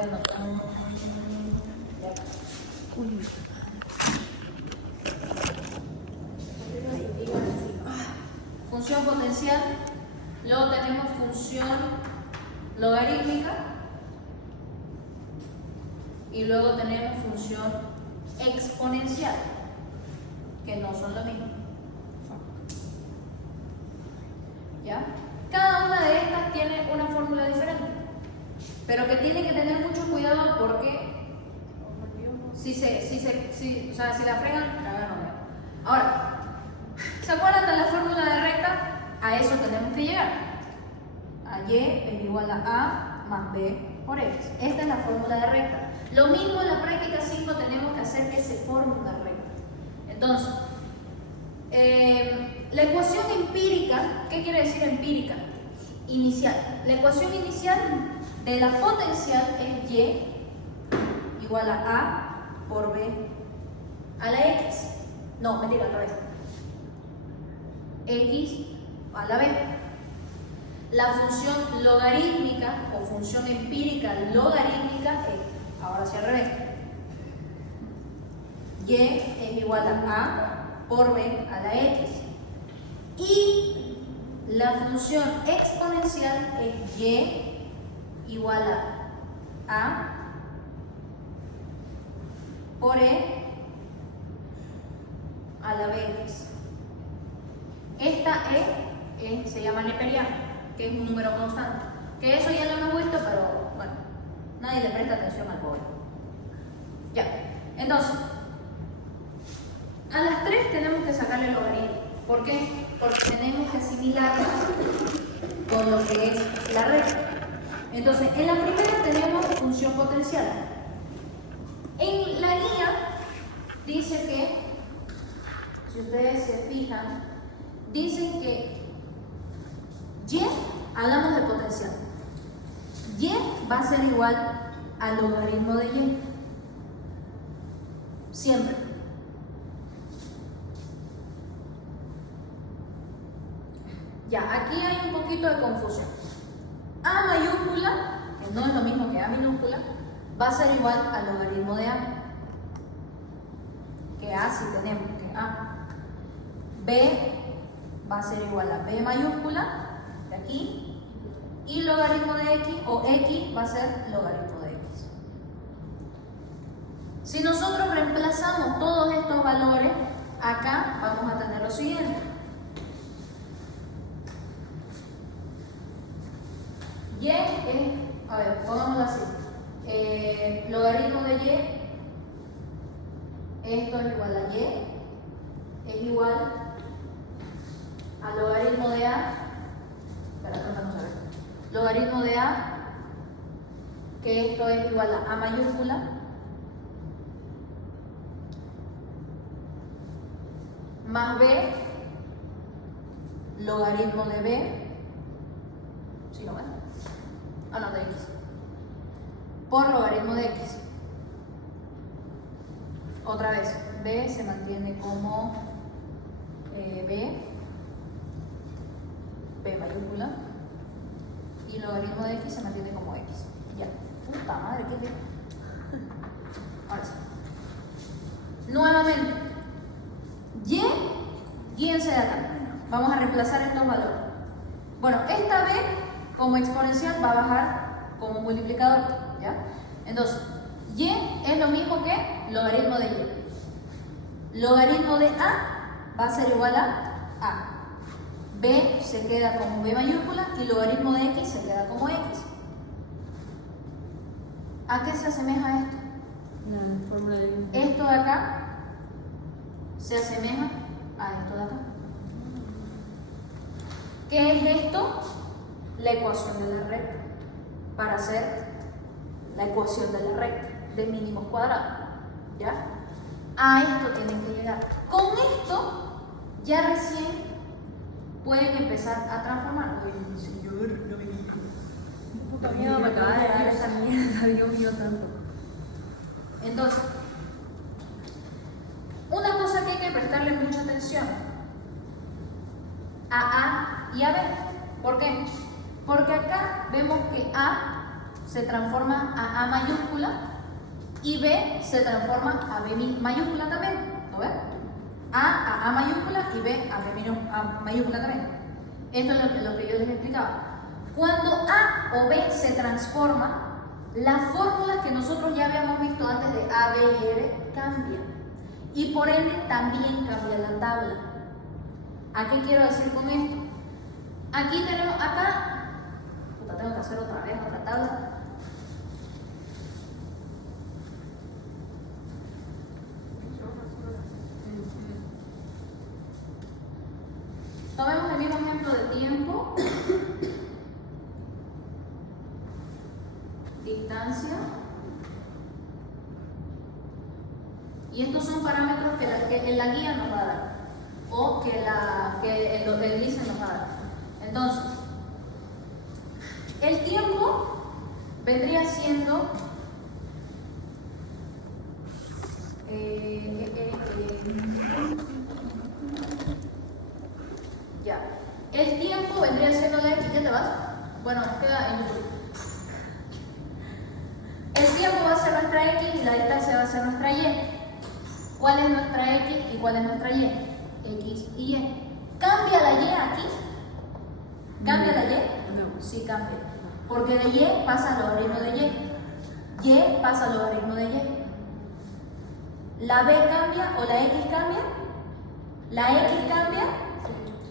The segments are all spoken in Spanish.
voy a anotar. Uy. Función potencial, luego tenemos función logarítmica y luego tenemos función exponencial, que no son lo mismo. ¿Ya? Cada una de estas tiene una fórmula diferente, pero que tienen que tener mucho cuidado porque si la fregan, cagaron. Ahora, ¿se acuerdan de la fórmula de recta? A eso tenemos que llegar. A y es igual a a más b por x. Esta es la fórmula de recta. Lo mismo en la práctica 5 tenemos que hacer que se forme una recta. Entonces, la ecuación empírica, ¿qué quiere decir empírica? Inicial. La ecuación inicial de la potencial es y igual a por b a la x. No, mentira, otra vez. X a la b. La función logarítmica o función empírica logarítmica es, ahora sí al revés. Y es igual a por b a la x. Y la función exponencial es y igual a por e a la bx. Esta e se llama neperiano, que es un número constante. Que eso ya lo hemos visto, pero bueno, nadie le presta atención al pobre. Ya, entonces, a las 3 tenemos que sacarle el logaritmo. ¿Por qué? Porque tenemos que asimilarla con lo que es la recta. Entonces, en la primera tenemos función potencial. En la guía dice que, si ustedes se fijan, dicen que y, hablamos de potencial, y va a ser igual al logaritmo de y. Siempre. Ya, aquí hay un poquito de confusión. A mayúscula, que no es lo mismo que A minúscula, va a ser igual al logaritmo de A. Que A sí tenemos, que A. B va a ser igual a B mayúscula, de aquí, y logaritmo de X, o X va a ser logaritmo de X. Si nosotros reemplazamos todos estos valores, acá vamos a tener lo siguiente. Y es, a ver, pongámoslo así. Logaritmo de y, esto es igual a y, es igual al logaritmo de a, vamos a ver, logaritmo de a, que esto es igual a mayúscula, más b, logaritmo de b, ¿sí lo ven? Ah, no, de x, por logaritmo de x. Otra vez, b se mantiene como b mayúscula, y logaritmo de x se mantiene como x. Ya, puta madre, ¿qué es? Ahora sí. Nuevamente, y, guíense de acá. Vamos a reemplazar estos valores. Bueno, esta b como exponencial va a bajar como multiplicador, ¿ya? Entonces, y es lo mismo que logaritmo de y. Logaritmo de a va a ser igual a. B se queda como B mayúscula y logaritmo de X se queda como X. ¿A qué se asemeja esto? La fórmula de... Esto de acá se asemeja a esto de acá. ¿Qué es esto? La ecuación de la recta. Para hacer la ecuación de la recta de mínimos cuadrados. ¿Ya? A esto tienen que llegar. Con esto ya recién pueden empezar a transformar. Uy, señor, no me dijo. Puta miedo me acaba de dar esa mierda, Dios mío tanto. Entonces, una cosa que hay que prestarle mucha atención a A y a B. ¿Por qué? Porque acá vemos que A se se transforma a A mayúscula y B se transforma a B mayúscula también. ¿Lo ves? A mayúscula y B a mayúscula también. Esto es lo que yo les explicaba. Cuando A o B se transforma, las fórmulas que nosotros ya habíamos visto antes de A, B y R cambian. Y por ende también cambia la tabla. ¿A qué quiero decir con esto? Aquí tenemos acá, tengo que hacer otra vez otra tabla. Tomemos el mismo ejemplo de tiempo, distancia, y estos son parámetros que la guía nos va a dar o que el LICE nos va a dar. Entonces, el tiempo vendría siendo ya. El tiempo vendría siendo la X. ¿Ya te vas? Bueno, nos queda en YouTube. El tiempo va a ser nuestra X y la distancia va a ser nuestra Y. ¿Cuál es nuestra X y cuál es nuestra Y? X y Y. ¿Cambia la Y aquí? ¿Cambia la Y? No. Sí, cambia. Porque de Y pasa al logaritmo de Y. Y pasa al logaritmo de Y. ¿La B cambia o la X cambia? ¿La X cambia?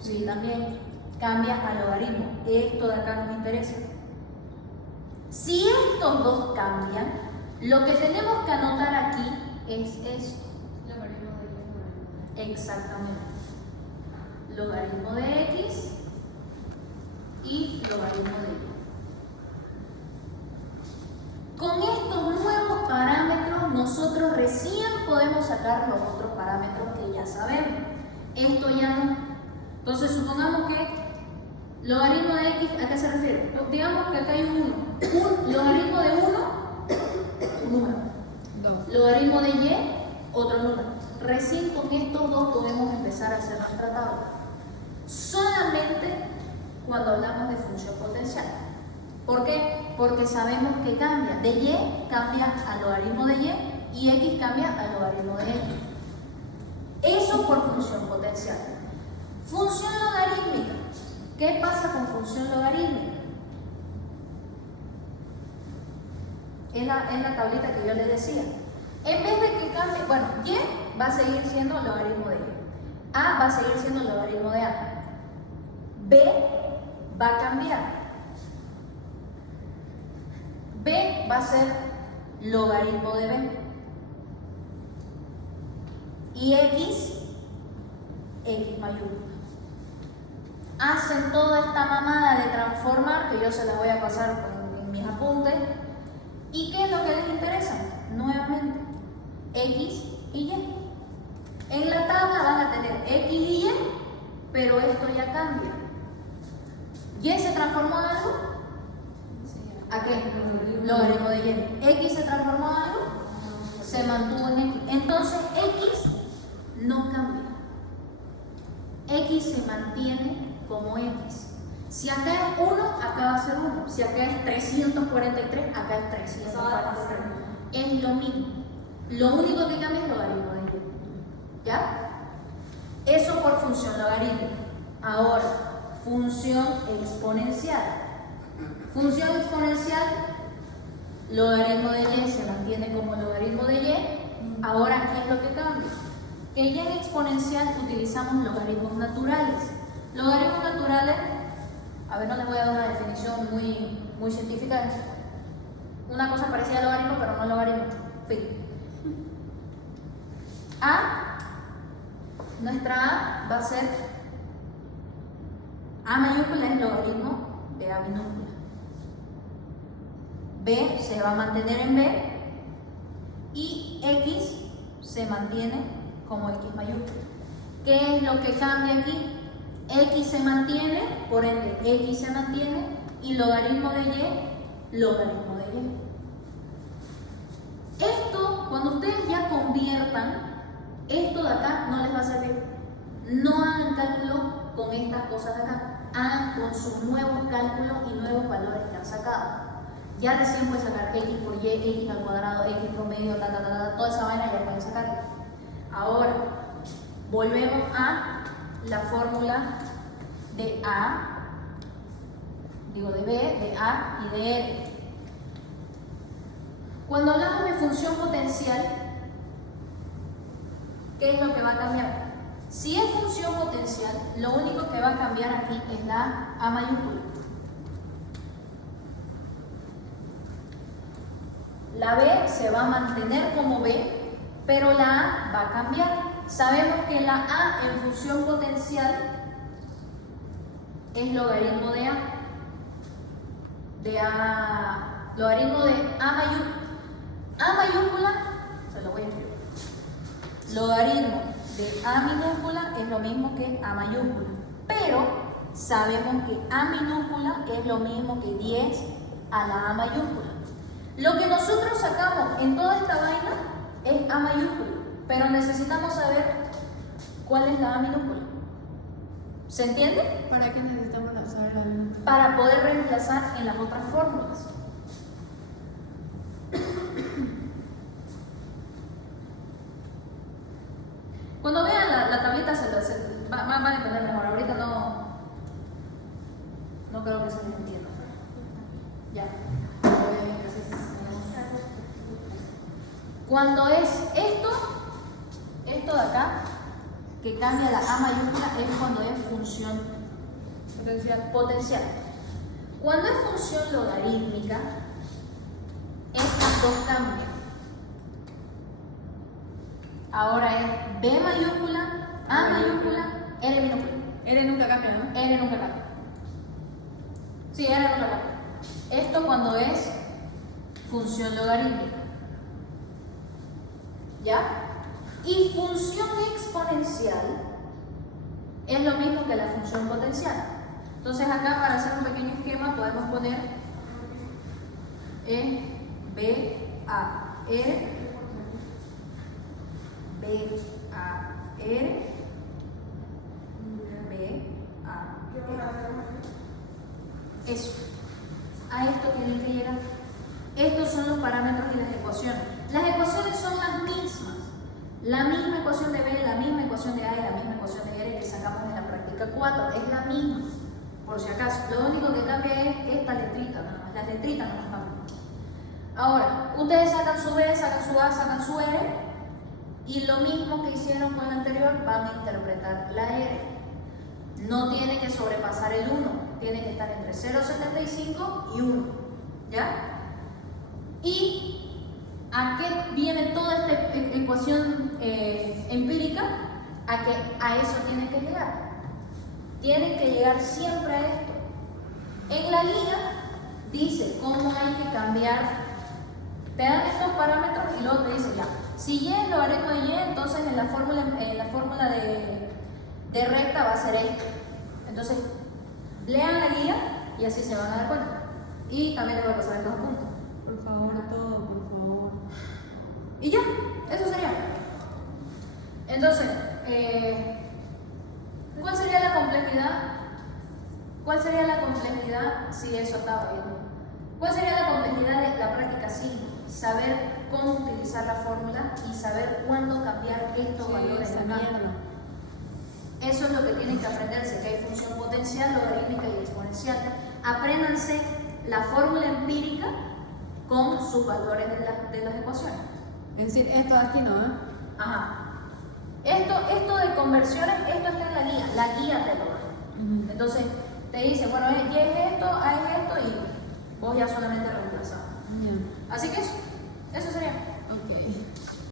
Sí, también cambia al logaritmo. Esto de acá nos interesa. Si estos dos cambian, lo que tenemos que anotar aquí es esto. Logaritmo de Y. Exactamente. Logaritmo de X y logaritmo de Y. Con estos nuevos parámetros nosotros recién podemos sacar los otros parámetros que ya sabemos. Esto ya no. Entonces supongamos que logaritmo de X, ¿a qué se refiere? Digamos que acá hay un 1. Un logaritmo de 1, un número. 2. Logaritmo de Y, otro número. Recién con estos dos podemos empezar a hacer nuestra tabla. Solamente cuando hablamos de función potencial. ¿Por qué? Porque sabemos que cambia. De Y cambia al logaritmo de Y X cambia al logaritmo de X. Eso por función potencial. Función logarítmica. ¿Qué pasa con función logarítmica? Es la tablita que yo les decía. En vez de que cambie, bueno, Y va a seguir siendo el logaritmo de Y. A va a seguir siendo el logaritmo de A. B va a cambiar. B va a ser logaritmo de B. Y X mayúscula. Hacen toda esta mamada de transformar, que yo se las voy a pasar en mis apuntes. ¿Y qué es lo que les interesa? Nuevamente, X y Y. En la tabla van a tener X y Y, pero esto ya cambia. ¿Y se transformó en algo? ¿A qué? Logaritmo de Y. ¿X se transformó en algo? Se mantuvo en X. Entonces X no cambia. X se mantiene como X. Si acá es 1, acá va a ser 1. Si acá es 343, acá es 343. Es lo mismo. Lo único que cambia es logaritmo de Y. ¿Ya? Eso por función logarítmica. Ahora, función exponencial. Función exponencial, logaritmo de Y se mantiene como logaritmo de Y. Ahora, ¿qué es lo que cambia? Que ya en exponencial utilizamos logaritmos naturales. Logaritmos naturales, a ver, no les voy a dar una definición muy científica. Una cosa parecida a logaritmo, pero no logaritmo. Fin. Nuestra A va a ser, A mayúscula es logaritmo de A minúscula. B se va a mantener en B y X se mantiene como X mayúscula. ¿Qué es lo que cambia aquí? X se mantiene, por ende X se mantiene y logaritmo de Y, logaritmo de Y. Esto, cuando ustedes ya conviertan, esto de acá no les va a servir. No hagan cálculos con estas cosas de acá. Hagan con sus nuevos cálculos y nuevos valores que han sacado. Ya recién puedes sacar x por y, x al cuadrado, x promedio, toda esa vaina ya puedes sacar. Ahora, volvemos a la fórmula de A, digo de B, de A y de R. Cuando hablamos de función potencial, ¿qué es lo que va a cambiar? Si es función potencial, lo único que va a cambiar aquí es la A mayúscula. La B se va a mantener como B, pero la A va a cambiar. Sabemos que la A en función potencial es logaritmo de A. Logaritmo de A mayúscula. A mayúscula, se lo voy a escribir. Logaritmo de A minúscula es lo mismo que A mayúscula. Pero sabemos que A minúscula es lo mismo que 10 a la A mayúscula. Lo que nosotros sacamos en toda esta vaina es A mayúscula, pero necesitamos saber cuál es la A minúscula. ¿Se entiende? ¿Para qué necesitamos saber la minúscula? Para poder reemplazar en las otras fórmulas. Cuando vean la tablita van a entender mejor. Ahorita no creo que se les entienda. Ya. Cuando es esto de acá, que cambia la A mayúscula, es cuando es función potencial. Cuando es función logarítmica, estas dos cambian. Ahora es B mayúscula, A mayúscula, R minúscula. R nunca cambia, ¿no? R nunca cambia. Sí, R nunca cambia. Esto cuando es función logarítmica. ¿Ya? Y función exponencial es lo mismo que la función potencial. Entonces acá, para hacer un pequeño esquema, podemos poner B, A, R, B, A, R, B, A, R. Eso. A esto tienen que llegar. Estos son los parámetros y las ecuaciones. Las ecuaciones son las mismas. La misma ecuación de B, la misma ecuación de A y la misma ecuación de R que sacamos en la práctica 4. Es la misma, por si acaso. Lo único que cambia es esta letrita, nada más. Las letritas no cambian. Ahora, ustedes sacan su B, sacan su A, sacan su R. Y lo mismo que hicieron con la anterior, van a interpretar la R. No tiene que sobrepasar el 1. Tiene que estar entre 0,75 y 1. ¿Ya? ¿Y a qué viene toda esta ecuación empírica? A que a eso tienen que llegar. Tienen que llegar siempre a esto. En la guía dice cómo hay que cambiar. Te dan estos parámetros y luego te dice ya. Si y es logaritmo de y, entonces en la fórmula de recta va a ser esto. Entonces, lean la guía y así se van a dar cuenta. Y también les voy a pasar estos puntos. Por favor, todo, por favor. Y ya, eso sería. Entonces, ¿cuál sería la complejidad? ¿Cuál sería la complejidad si eso estaba viendo? ¿Cuál sería la complejidad de la práctica 5? Saber cómo utilizar la fórmula y saber cuándo cambiar estos valores de mierda. Eso es lo que tienen que aprenderse, que hay función potencial, logarítmica y exponencial. Apréndanse la fórmula empírica con sus valores de las ecuaciones. Es decir, esto de aquí no, ¿eh? Ajá. Esto de conversiones, esto está en la guía te lo da. Entonces te dice, bueno, Y es esto, A es esto y vos ya solamente reemplazás. Bien. Así que eso sería. Ok.